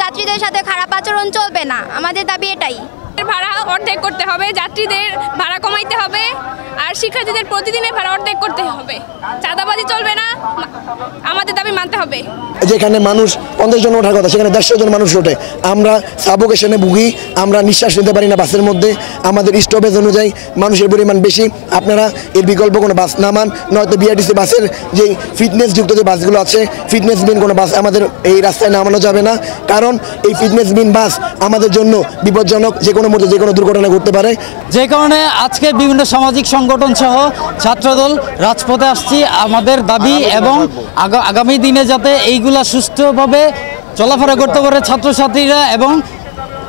যাত্রীদের সাথে খারাপ আচরণ চলবে না, আমাদের দাবি এটাই। ভাড়া অর্ধেক করতে হবে, যাত্রীদের ভাড়া কমাইতে হবে, আর শিক্ষার্থীদের প্রতিদিনের ভাড়া অর্ধেক করতে হবে। চাঁদাবাজি চলবে না, আমাদের দাবি মানতে হবে। যেখানে মানুষ 50 জন ওঠার কথা সেখানে 150 জন মানুষ ওঠে। আমরা সাফোকেশনে ভুগি, আমরা নিঃশ্বাস নিতে পারি না বাসের মধ্যে। আমাদের স্টপেজ অনুযায়ী মানুষের পরিমাণ বেশি। আপনারা এর বিকল্প কোনো বাস নামান, নয়তো বিআরটিসি বাসের যেই ফিটনেসযুক্ত যে বাসগুলো আছে, ফিটনেসবিহীন কোনো বাস আমাদের এই রাস্তায় নামানো যাবে না। কারণ এই ফিটনেসবিহীন বাস আমাদের জন্য বিপজ্জনক, যে কোনো মুহূর্তে যে কোনো দুর্ঘটনা ঘটতে পারে। যে কারণে আজকে বিভিন্ন সামাজিক সংগঠন সহ ছাত্রদল রাজপথে আসছি। আমাদের দাবি এবং আগামী দিনে যাতে এইগুলা সুষ্ঠুভাবে চলাফেরা করতে পারে ছাত্রছাত্রীরা এবং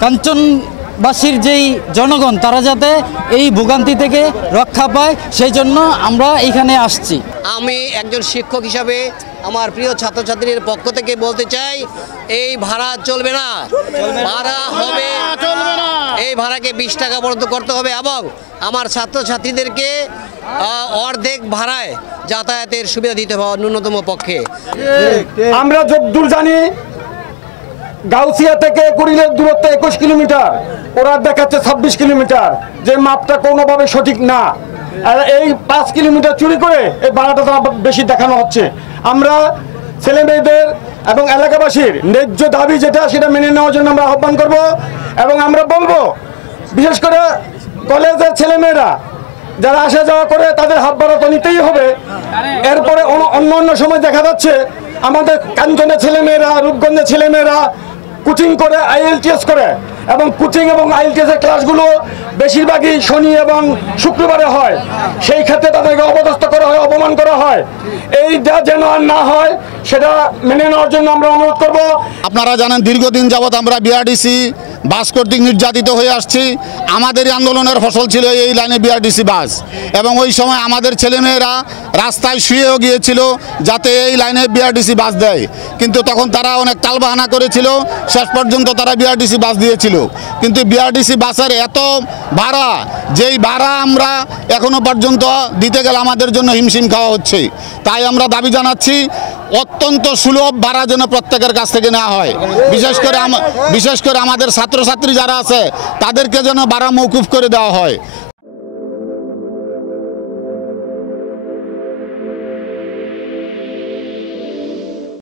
কাঞ্চনবাসীর যেই জনগণ তারা যাতে এই ভোগান্তি থেকে রক্ষা পায়, সেই জন্য আমরা এখানে আসছি। আমি একজন শিক্ষক হিসাবে আমার প্রিয় ছাত্রছাত্রীদের পক্ষ থেকে বলতে চাই, এই ভাড়া চলবে না, ভাড়া হবে এই ভাড়াকে 20 টাকা পর্যন্ত করতে হবে এবং আমার ছাত্রছাত্রীদেরকে অর্ধেক ভাড়ায় যাতায়াতের সুবিধা দিতে হবে ন্যূনতম পক্ষে। আমরা যতদূর জানি গাউসিয়া থেকে কুড়িলের দূরত্ব 21 কিলোমিটার, ওরা দেখাচ্ছে 26 কিলোমিটার, যে মাপটা কোনোভাবে সঠিক না। আর এই 5 কিলোমিটার চুরি করে এই ভাড়াটা বেশি দেখানো হচ্ছে। আমরা ছেলে মেয়েদের এবং এলাকাবাসীর ন্যায্য দাবি যেটা সেটা মেনে নেওয়ার জন্য আমরা আহ্বান করব এবং আমরা বলবো, বিশেষ করে কলেজের ছেলেমেয়েরা যারা আসা যাওয়া করে তাদের হাত ভাড়া তো নিতেই হবে। এরপরে অন্য অন্য সময় দেখা যাচ্ছে আমাদের কাঞ্চনের ছেলেমেয়েরা, রূপগঞ্জের ছেলেমেয়েরা কোচিং করে, IELTS করে, এবং কোচিং এবং IELTS এর ক্লাসগুলো বেশিরভাগই শনি এবং শুক্রবারে হয়। সেই ক্ষেত্রে তাদেরকে অপদস্থ করা হয়, অপমান করা হয়। এইটা যেন আর না হয় সেটা মেনে নেওয়ার জন্য আমরা অনুরোধ করব। আপনারা জানেন দীর্ঘদিন যাবৎ আমরা বিআরটিসি বাস কর্তৃক নির্যাতিত হয়ে আসছি। আমাদের আন্দোলনের ফসল ছিল এই লাইনে বিআরটিসি বাস, এবং ওই সময় আমাদের ছেলেমেয়েরা রাস্তায় শুয়েও গিয়েছিল যাতে এই লাইনে বিআরটিসি বাস দেয়, কিন্তু তখন তারা অনেক টালবাহানা করেছিল, শেষ পর্যন্ত তারা বিআরটিসি বাস দিয়েছিল। কিন্তু বিআরটিসি বাসের এত ভাড়া, যেই ভাড়া আমরা এখনো পর্যন্ত দিতে গেলে আমাদের জন্য হিমশিম খাওয়া হচ্ছে। তাই আমরা দাবি জানাচ্ছি অত্যন্ত সুলভ ভাড়া যেন প্রত্যেকের কাছ থেকে নেওয়া হয়। বিশেষ করে আমাদের ছাত্রছাত্রী যারা আছে তাদেরকে যেন ভাড়া মৌকুফ করে দেওয়া হয়।